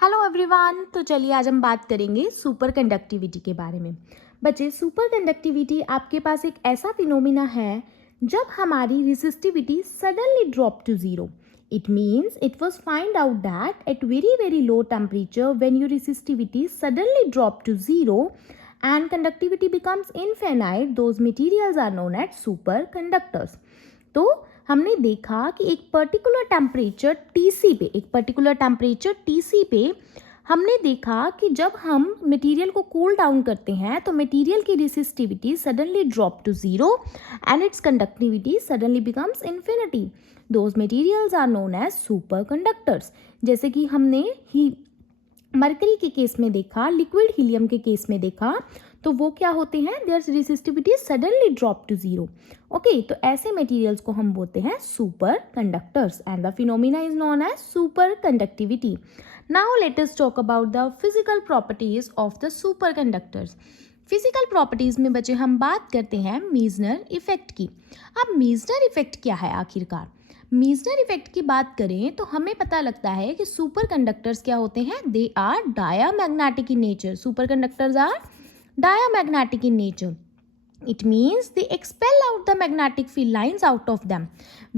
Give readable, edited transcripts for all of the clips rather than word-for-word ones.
Hello everyone. तो चलिए आज हम बात करेंगे सुपर कंडक्टिविटी के बारे में। बच्चे, सुपर कंडक्टिविटी आपके पास एक ऐसा फिनोमिना है जब हमारी resistivity suddenly drop to zero. It means it was find out that at very low temperature when your resistivity suddenly drop to zero and conductivity becomes infinite, those materials are known as superconductors। तो हमने देखा कि एक particular temperature पे हमने देखा कि जब हम मटेरियल को कूल डाउन करते हैं तो मटेरियल की resistivity suddenly drop to zero and its conductivity suddenly becomes infinity. Those materials are known as superconductors. जैसे कि हमने ही मरकरी के केस में देखा, लिक्विड हीलियम के केस में देखा, तो वो क्या होते हैं, there resistivity suddenly drop to zero. Okay, तो ऐसे मटेरियल्स को हम बोलते हैं superconductors and the phenomena is known as superconductivity. Now let us talk about the physical properties of the superconductors. Physical properties में बच्चे हम बात करते हैं मीजनर इफेक्ट की। अब मीजनर इफेक्ट क्या है आखिरकार? मीजनर इफेक्ट की बात करें तो हमें पता लगता है कि सुपर कंडक्टर्स क्या होते हैं, they are diamagnetic in nature. Superconductors are diamagnetic in nature. It means they expel out the magnetic field lines out of them.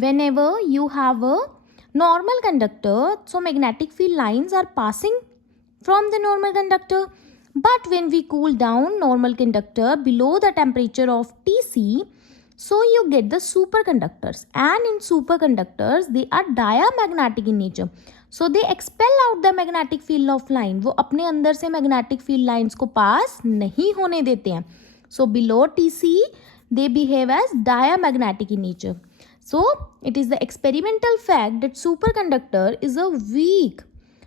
Whenever you have a normal conductor, so magnetic field lines are passing from the normal conductor. But when we cool down normal conductor below the temperature of Tc, so you get the superconductors. And in superconductors, they are diamagnetic in nature. So they expel out the magnetic field of line. वो अपने अंदर से magnetic field lines को pass नहीं होने देते हैं. So below Tc, they behave as diamagnetic in nature. So it is the experimental fact that superconductor is a weak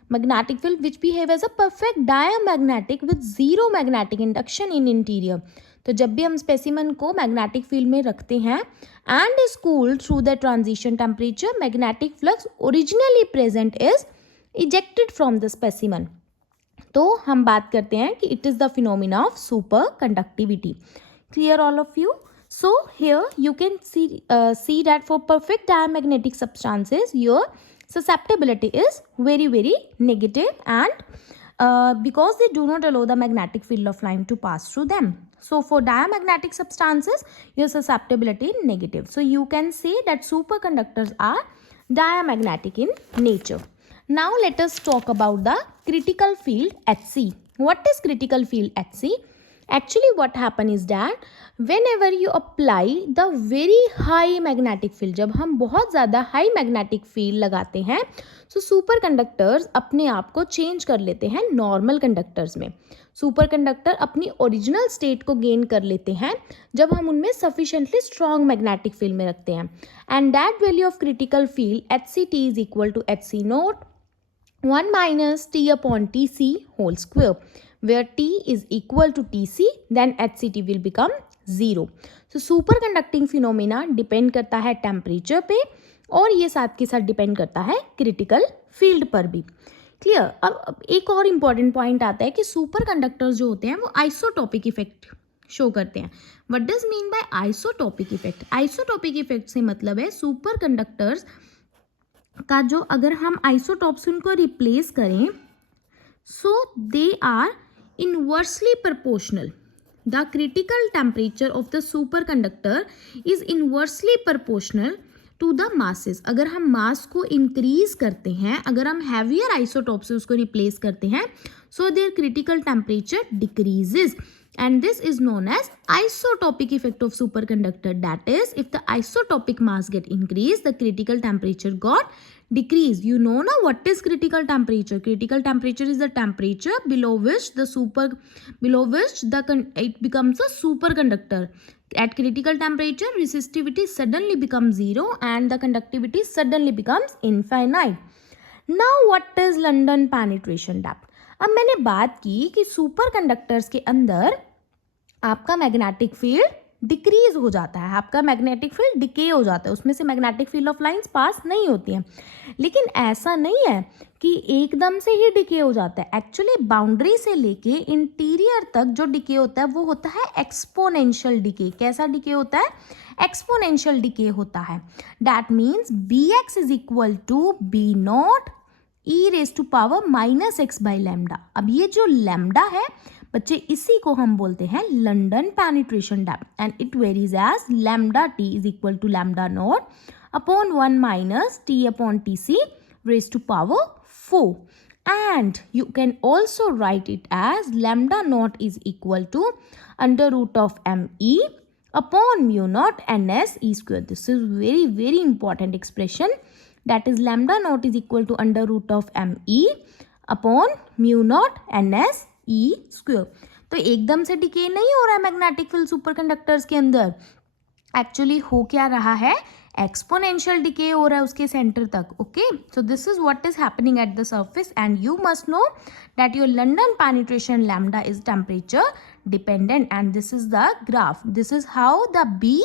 magnetic field which behave as a perfect diamagnetic with zero magnetic induction in interior. तो जब भी हम specimen को magnetic field में रखते हैं and is cooled through the transition temperature, magnetic flux originally present is ejected from the specimen. तो हम बात करते हैं कि it is the phenomena of super conductivity. Clear all of you? So here you can see that for perfect diamagnetic substances your susceptibility is very negative and because they do not allow the magnetic field of line to pass through them. So for diamagnetic substances your susceptibility is negative. So you can say that superconductors are diamagnetic in nature. Now let us talk about the critical field Hc. What is critical field Hc? Actually what happen is that whenever you apply the very high magnetic field, जब हम बहुत ज़्यादा high magnetic field लगाते हैं तो super conductors अपने आप को चेंज कर लेते हैं नॉर्मल कंडक्टर्स में। सुपर कंडक्टर अपनी ओरिजिनल स्टेट को गेन कर लेते हैं जब हम उनमें सफिशेंटली स्ट्रॉन्ग मैग्नेटिक फील्ड में रखते हैं। And that value of critical field HCT is equal to HC naught 1 minus T upon Tc whole square, where T is equal to Tc, then HCT will become 0. So superconducting phenomena depend करता है temperature पे और ये साथ के साथ depend करता है क्रिटिकल फील्ड पर भी। क्लियर? अब एक और इम्पॉर्टेंट पॉइंट आता है कि सुपर कंडक्टर्स जो होते हैं वो आइसोटॉपिक इफेक्ट शो करते हैं। What does mean by isotopic effect? Isotopic effect से मतलब है सुपर कंडक्टर्स का जो अगर हम आइसोटॉप्स उनको रिप्लेस करें so they are inversely proportional. The critical temperature of the superconductor is inversely proportional to the masses. अगर हम मास को इंक्रीज करते हैं, अगर हम हैवियर आइसोटॉप से उसको रिप्लेस करते हैं, so there critical temperature decreases and this is known as isotopic effect of superconductor. That is, if the isotopic mass get increased, the critical temperature got decreased. You know now what is critical temperature? Critical temperature is the temperature below which it becomes a superconductor. At critical temperature, resistivity suddenly becomes 0 and the conductivity suddenly becomes infinite. Now what is London penetration depth? अब मैंने बात की कि super conductors के अंदर आपका magnetic field decrease हो जाता है, आपका मैग्नेटिक फील्ड डिके हो जाता है, उसमें से magnetic field of lines pass नहीं होती हैं। लेकिन ऐसा नहीं है कि एकदम से ही डिके हो जाता है। एक्चुअली बाउंड्री से लेके इंटीरियर तक जो डिके होता है वो होता है एक्सपोनेंशियल डिके। कैसा डिके होता है? एक्सपोनेंशियल डिके होता है। That means Bx is equal to B naught e raise to power minus X by lambda. अब ये जो लैम्डा है बच्चे, इसी को हम बोलते हैं London penetration depth and it varies as lambda T is equal to lambda naught upon 1 minus T upon T C raised to power 4, and you can also write it as lambda naught is equal to under root of me upon mu naught ns e square. This is very important expression, that is lambda naught is equal to under root of me upon mu naught ns e square. तो एकदम से decay नहीं हो रहा है magnetic field super conductors के अंदर, actually हो क्या रहा है, एक्सपोनेंशियल डिके हो रहा है उसके सेंटर तक. Okay, so this is what is happening at the surface and you must know that your London penetration lambda is temperature dependent and this is the graph. This is how the B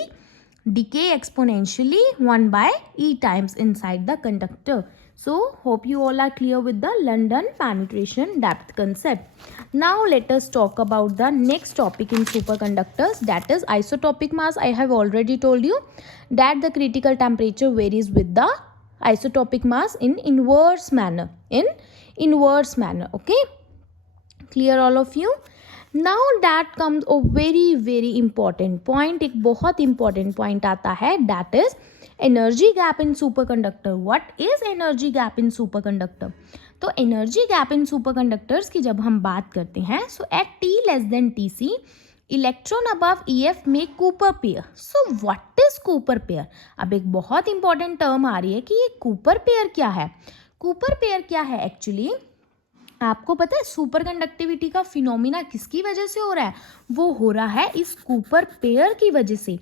decay exponentially 1 by e times inside the conductor. So hope you all are clear with the London penetration depth concept. Now let us talk about the next topic in superconductors, that is isotopic mass. I have already told you that the critical temperature varies with the isotopic mass in inverse manner. Okay, clear all of you? Now that comes a very important point. एक बहुत important point आता है, that is energy gap in superconductor. What is energy gap in superconductor? तो energy gap in superconductors की जब हम बात करते हैं, so at T less than Tc, electron above EF make Cooper pair. So what is Cooper pair? अब एक बहुत important term आ रही है कि ये Cooper pair क्या है. Cooper pair क्या है एक्चुअली, आपको पता है सुपर कंडक्टिविटी का फिनोमिना किसकी वजह से हो रहा है, वो हो रहा है इस कूपर पेयर की वजह से.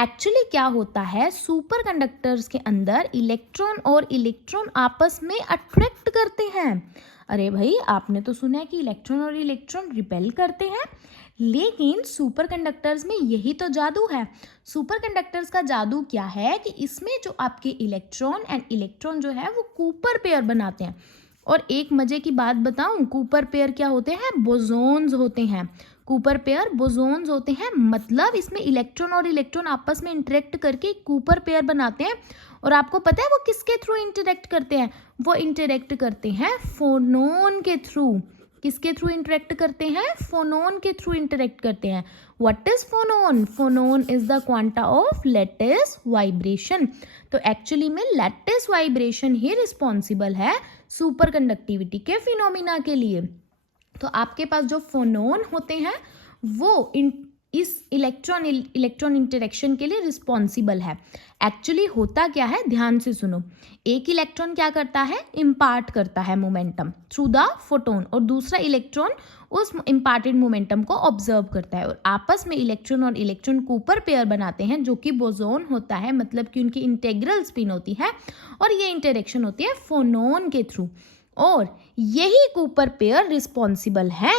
एक्चुअली क्या होता है, सुपर कंडक्टर्स के अंदर इलेक्ट्रॉन और इलेक्ट्रॉन आपस में अट्रैक्ट करते हैं. अरे भाई, आपने तो सुना है कि इलेक्ट्रॉन और इलेक्ट्रॉन रिपेल करते हैं, लेकिन सुपर कंडक्टर्स में यही तो जादू है. सुपर कंडक्टर्स का जादू क्या है कि इसमें जो आपके इलेक्ट्रॉन एंड इलेक्ट्रॉन जो है वो कूपर पेयर बनाते हैं. और एक मजे की बात बताऊं, कूपर पेयर क्या होते हैं, बोसोन्स होते हैं. कूपर पेयर बोसोन्स होते हैं, मतलब इसमें इलेक्ट्रॉन और इलेक्ट्रॉन आपस में इंटरेक्ट करके कूपर पेयर बनाते हैं. और आपको पता है वो किसके थ्रू इंटरेक्ट करते हैं, वो इंटरेक्ट करते हैं फोनोन के थ्रू. किसके थ्रू इंटरेक्ट करते हैं, फोनोन के थ्रू इंटरेक्ट करते हैं. What is phonon? Phonon is the quanta of lattice vibration. तो एक्चुअली में लैटिस वाइब्रेशन ही रिस्पॉन्सिबल है सुपर कंडक्टिविटी के फिनोमिना के लिए. तो आपके पास जो फोनोन होते हैं वो इस इलेक्ट्रॉन इंटरेक्शन के लिए रिस्पॉन्सिबल है. एक्चुअली होता क्या है, ध्यान से सुनो. एक इलेक्ट्रॉन क्या करता है, इम्पार्ट करता है मोमेंटम थ्रू द फोटोन, और दूसरा इलेक्ट्रॉन उस इम्पार्टेड मोमेंटम को ऑब्जर्व करता है. और आपस में इलेक्ट्रॉन और इलेक्ट्रॉन कूपर पेयर बनाते हैं, जो कि बोसोन होता है, मतलब कि उनकी इंटेग्रल स्पिन होती है, और ये इंटरेक्शन होती है फोनोन के थ्रू. और यही कूपर पेयर रिस्पॉन्सिबल है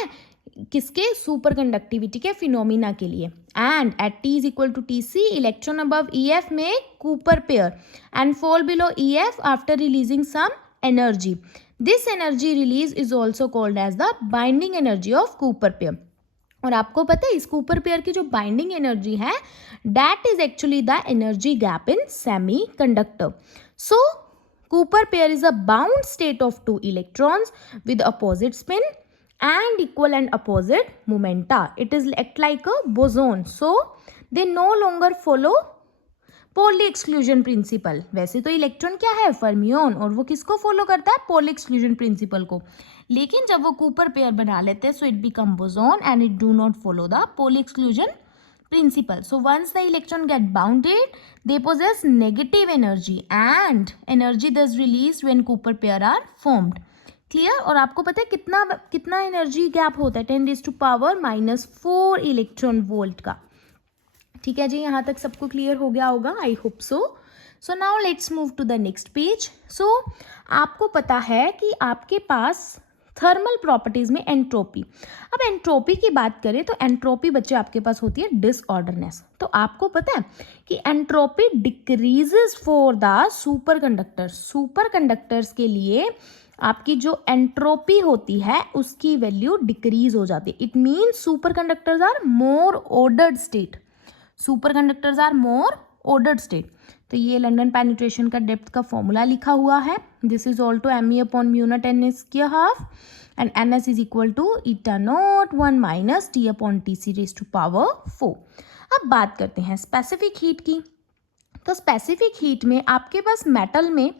किसके, सुपर कंडक्टिविटी के फिनोमिना के लिए. And at T is equal to Tc, electron above EF में Cooper pair and fall below EF after releasing some energy. This energy release is also called as the binding energy of Cooper pair. और आपको पता है इस Cooper pair की जो binding energy है, that is actually the energy gap in semiconductor. So Cooper pair is a bound state of two electrons with opposite spin and equal and opposite momenta. It is act like a boson, so they no longer follow Pauli exclusion principle. वैसे तो electron क्या है, fermion, और वो किसको follow करता है, Pauli exclusion principle को. लेकिन जब वो कूपर पेयर बना लेते हैं, so it become boson and it do not follow the Pauli exclusion principle. So once the electron get bounded, they possess negative energy and energy thus released when Cooper pair are formed. Clear? और आपको पता है कितना energy gap होता है, 10⁻⁻⁴ electron volt का. ठीक है जी, यहाँ तक सबको क्लियर हो गया होगा, I hope so. So now let's move to the next page. So आपको पता है कि आपके पास थर्मल प्रॉपर्टीज में एंट्रोपी. अब एंट्रोपी की बात करें तो एंट्रोपी बच्चे आपके पास होती है डिसऑर्डरनेस. तो आपको पता है कि entropy decreases for the super conductors. Super conductors के लिए आपकी जो एंट्रोपी होती है उसकी वैल्यू डिक्रीज हो जाती है. It means superconductors are more ordered state. Superconductors are more ordered state. तो ये लंडन पेनिट्रेशन का डेप्थ का फॉर्मूला लिखा हुआ है. This is also M E upon mu naught N S square half and N S is equal to eta naught 1 minus T upon T C raise to power 4. अब बात करते हैं specific heat की. तो specific heat में आपके पास metal में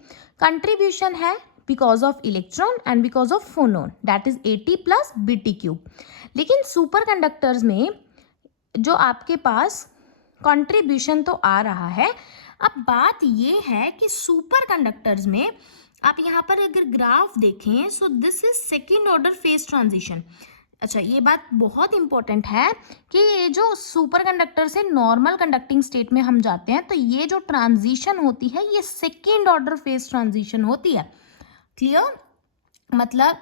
contribution है because of electron and because of phonon, that is AT plus BT cube. लेकिन सुपर कंडक्टर्स में जो आपके पास कंट्रीब्यूशन तो आ रहा है. अब बात ये है कि सुपर कंडक्टर्स में आप यहाँ पर अगर ग्राफ देखें, सो this is second order phase transition. अच्छा, ये बात बहुत इंपॉर्टेंट है कि ये जो सुपर कंडक्टर से नॉर्मल कंडक्टिंग स्टेट में हम जाते हैं, तो ये जो ट्रांजिशन होती है ये सेकेंड ऑर्डर फेज ट्रांजिशन होती है. क्लियर? मतलब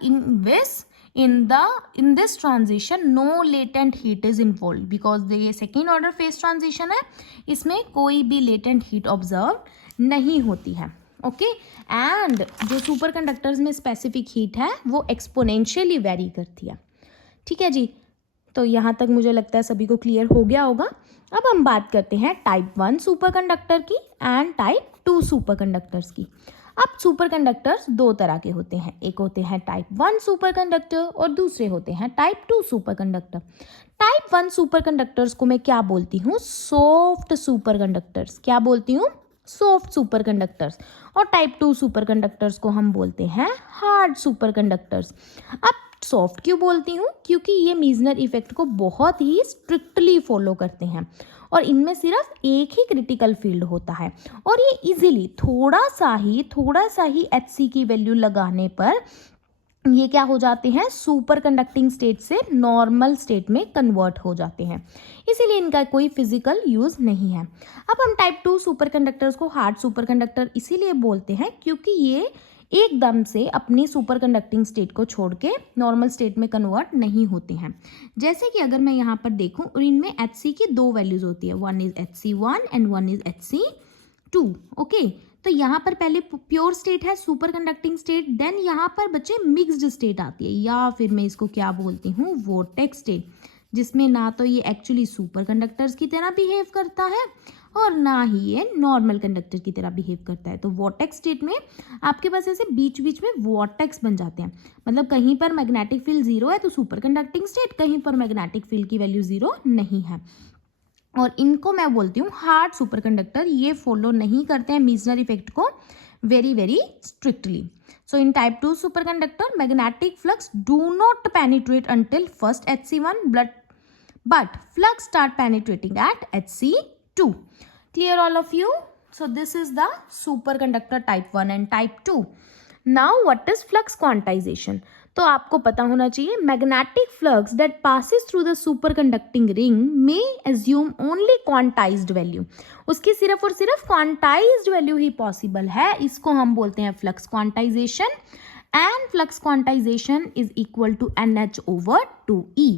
in this transition no latent heat is involved because ये सेकेंड ऑर्डर फेज ट्रांजिशन है, इसमें कोई भी लेटेंट हीट ऑब्जर्व नहीं होती है. ओके, एंड जो सुपर कंडक्टर्स में स्पेसिफिक हीट है वो एक्सपोनेंशियली वेरी करती है. ठीक है जी, तो यहाँ तक मुझे लगता है सभी को क्लियर हो गया होगा. अब हम बात करते हैं टाइप 1 सुपर कंडक्टर की एंड टाइप 2 सुपर कंडक्टर्स की. अब सुपर कंडक्टर्स दो तरह के होते हैं, एक होते हैं टाइप 1 सुपर कंडक्टर और दूसरे होते हैं type 2 super conductor. Type 1 super conductors को मैं क्या बोलती हूँ? Soft super conductors. क्या बोलती हूँ? Soft super conductors. और टाइप 2 सुपर कंडक्टर्स को हम बोलते हैं हार्ड सुपर कंडक्टर्स. अब सॉफ्ट क्यों बोलती हूँ? क्योंकि ये मीजनर इफेक्ट को बहुत ही स्ट्रिक्टली फॉलो करते हैं और इनमें सिर्फ एक ही क्रिटिकल फील्ड होता है और ये इजीली थोड़ा सा ही HC की वैल्यू लगाने पर ये क्या हो जाते हैं? सुपर कंडक्टिंग स्टेट से नॉर्मल स्टेट में कन्वर्ट हो जाते हैं, इसीलिए इनका कोई फिजिकल यूज नहीं है. अब हम टाइप 2 सुपर कंडक्टर्स को हार्ड सुपर कंडक्टर इसीलिए बोलते हैं क्योंकि ये एकदम से अपनी सुपर कंडक्टिंग स्टेट को छोड़ के नॉर्मल स्टेट में कन्वर्ट नहीं होते हैं. जैसे कि अगर मैं यहाँ पर देखूँ और इनमें HC की दो वैल्यूज होती है, one is HC1 and one is HC2. Okay, तो यहाँ पर पहले प्योर स्टेट है सुपर कंडक्टिंग स्टेट, देन यहाँ पर बच्चे मिक्स्ड स्टेट आती है या फिर मैं इसको क्या बोलती हूँ? वोर्टेक्स स्टेट, जिसमें ना तो ये एक्चुअली सुपर कंडक्टर्स की तरह बिहेव करता है और ना ही ये नॉर्मल कंडक्टर की तरह बिहेव करता है. तो वॉर्टेक्स स्टेट में आपके पास ऐसे बीच बीच में वॉर्टेक्स बन जाते हैं, मतलब कहीं पर मैग्नेटिक फील्ड 0 है तो सुपर कंडक्टिंग स्टेट, कहीं पर मैग्नेटिक फील्ड की वैल्यू 0 नहीं है. और इनको मैं बोलती हूँ हार्ड सुपर कंडक्टर. ये फॉलो नहीं करते हैं मीजनर इफेक्ट को very very strictly. So in type 2 super conductor magnetic flux do not penetrate until first HC1 but flux start penetrating at HC2. Clear all of you? So this is the superconductor type 1 and type 2. Now what is flux quantization? तो आपको पता होना चाहिए magnetic flux that passes through the superconducting ring may assume only quantized value. उसकी सिर्फ और सिर्फ quantized value ही possible है, इसको हम बोलते हैं flux quantization and flux quantization is equal to NH over 2E.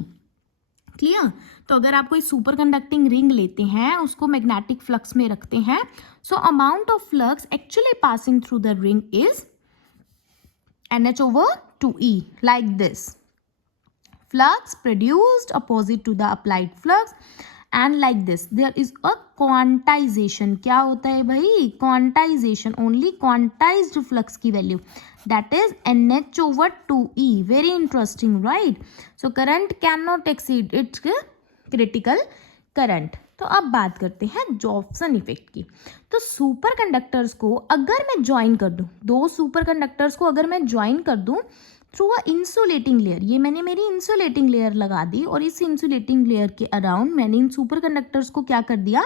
Clear? तो अगर आप कोई सुपर कंडक्टिंग रिंग लेते हैं, उसको मैग्नेटिक फ्लक्स में रखते हैं, so amount of flux actually passing through the ring is NH over 2E like this. Flux produced opposite to the applied flux and like this there is a quantization. क्या होता है भाई? Quantization. Only quantized flux की value, that is NH over 2E. Very interesting, right? So current cannot exceed its critical current. तो अब बात करते हैं जॉब्सन इफेक्ट की. तो सुपर कंडक्टर्स को अगर मैं ज्वाइन कर दूं, दो सुपर कंडक्टर्स को अगर मैं ज्वाइन कर दूं थ्रू अ इंसुलेटिंग लेयर, ये मैंने मेरी इंसुलेटिंग लेयर लगा दी और इस इंसुलेटिंग लेयर के अराउंड मैंने इन सुपर कंडक्टर्स को क्या कर दिया?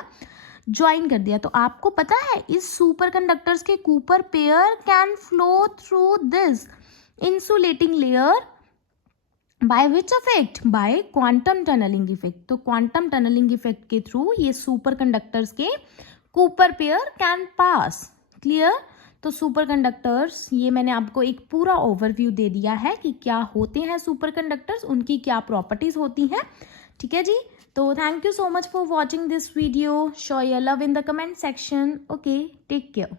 ज्वाइन कर दिया. तो आपको पता है इस सुपर कंडक्टर्स के Cooper pair can flow through this insulating layer by which effect? By quantum tunnelling effect. तो क्वांटम टनलिंग इफेक्ट के थ्रू ये सुपर कंडक्टर्स के Cooper pair can pass. Clear? तो सुपर कंडक्टर्स, ये मैंने आपको एक पूरा ओवरव्यू दे दिया है कि क्या होते हैं सुपर कंडक्टर्स, उनकी क्या प्रॉपर्टीज होती हैं. ठीक है जी. तो thank you so much for watching this video. Show your love in the comment section. Okay, take care.